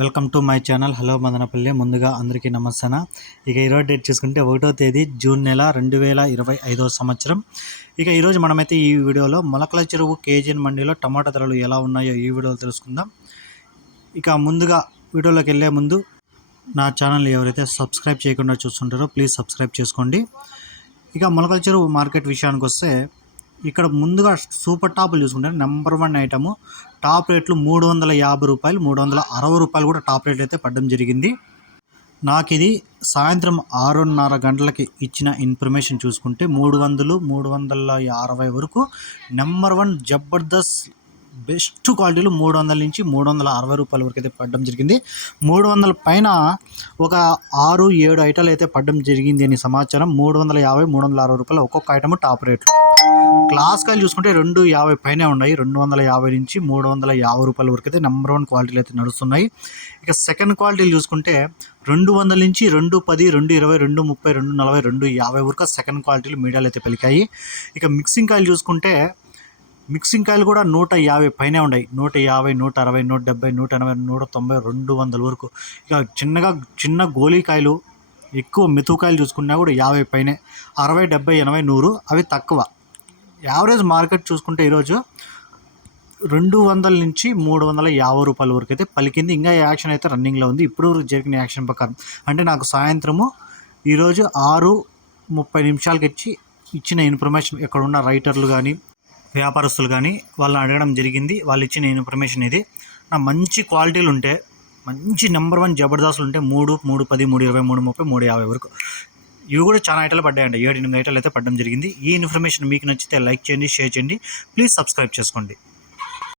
Welcome to my channel. Hello Madanapalle. ముందుగా అందరికీ నమస్తే ఇక ఈరోజు డేట్ చూసుకుంటే ఒకటో తేదీ జూన్ నెల రెండు వేల ఇరవై ఐదో సంవత్సరం. ఇక ఈరోజు మనమైతే ఈ వీడియోలో మొలకల చెరువు కేజీఎన్ మండీలో టమాటా ధరలు ఎలా ఉన్నాయో ఈ వీడియోలో తెలుసుకుందాం. ఇక ముందుగా వీడియోలోకి వెళ్ళే ముందు నా ఛానల్ ఎవరైతే సబ్స్క్రైబ్ చేయకుండా చూస్తుంటారో ప్లీజ్ సబ్స్క్రైబ్ చేసుకోండి. ఇక మొలకల చెరువు మార్కెట్ విషయానికి వస్తే ఇక్కడ ముందుగా సూపర్ టాపులు చూసుకుంటే నెంబర్ వన్ ఐటము టాప్ రేట్లు మూడు వందల యాభై రూపాయలు మూడు వందల అరవై రూపాయలు కూడా టాప్ రేట్లు అయితే పడడం జరిగింది. నాకు ఇది సాయంత్రం ఆరున్నర గంటలకి ఇచ్చిన ఇన్ఫర్మేషన్ చూసుకుంటే మూడు వందలు మూడు వందల అరవై వరకు నెంబర్ వన్ జబర్దస్త్ బెస్ట్ క్వాలిటీలు మూడు వందల నుంచి మూడు వందల అరవై రూపాయల వరకు అయితే పడడం జరిగింది. మూడు వందల పైన ఒక ఆరు ఏడు ఐటాలు అయితే పడడం జరిగింది అని సమాచారం. మూడు వందల యాభై మూడు వందల అరవై రూపాయలు ఒక్కొక్క ఐటమ్ టాప్ రేట్లు. క్లాస్ కాయలు చూసుకుంటే రెండు యాభై పైనే ఉన్నాయి. రెండు వందల యాభై నుంచి మూడు వందల యాభై రూపాయల వరకు అయితే నెంబర్ వన్ క్వాలిటీలు అయితే నడుస్తున్నాయి. ఇక సెకండ్ క్వాలిటీలు చూసుకుంటే రెండు వందల నుంచి రెండు పది రెండు ఇరవై రెండు ముప్పై రెండు నలభై రెండు యాభై వరకు సెకండ్ క్వాలిటీలు మీడియాలు అయితే పలికాయి. ఇక మిక్సింగ్ కాయలు చూసుకుంటే మిక్సింగ్ కాయలు కూడా నూట యాభై పైనే ఉన్నాయి. నూట యాభై నూట అరవై నూట డెబ్బై నూట ఎనభై నూట తొంభై రెండు వందల వరకు. ఇక చిన్నగా చిన్న గోళీకాయలు ఎక్కువ మెతుకాయలు చూసుకున్నా కూడా యాభై పైనే. అరవై డెబ్బై ఎనభై నూరు అవి తక్కువ. యావరేజ్ మార్కెట్ చూసుకుంటే ఈరోజు రెండు వందల నుంచి మూడు వందల యాభై రూపాయల వరకు అయితే పలికింది. ఇంకా యాక్షన్ అయితే రన్నింగ్లో ఉంది. ఇప్పుడు జరిగిన యాక్షన్ ప్రకారం అంటే నాకు సాయంత్రము ఈరోజు ఆరు ముప్పై నిమిషాలకి ఇచ్చి ఇచ్చిన ఇన్ఫర్మేషన్ ఎక్కడున్న రైటర్లు కానీ వ్యాపారస్తులు కానీ వాళ్ళని అడగడం జరిగింది. వాళ్ళు ఇచ్చిన ఇన్ఫర్మేషన్ ఇది. నా మంచి క్వాలిటీలు ఉంటే మంచి నెంబర్ వన్ జబర్దస్తులు ఉంటే మూడు మూడు పది మూడు ఇరవై మూడు ముప్పై మూడు యాభై వరకు ఇవి కూడా చాలా ఐటలు పడ్డాయండి. ఏడు ఎనిమిది ఐటలు అయితే పడడం జరిగింది. ఈ ఇన్ఫర్మేషన్ మీకు నచ్చితే లైక్ చేయండి షేర్ చేయండి. ప్లీజ్ సబ్స్క్రైబ్ చేసుకోండి.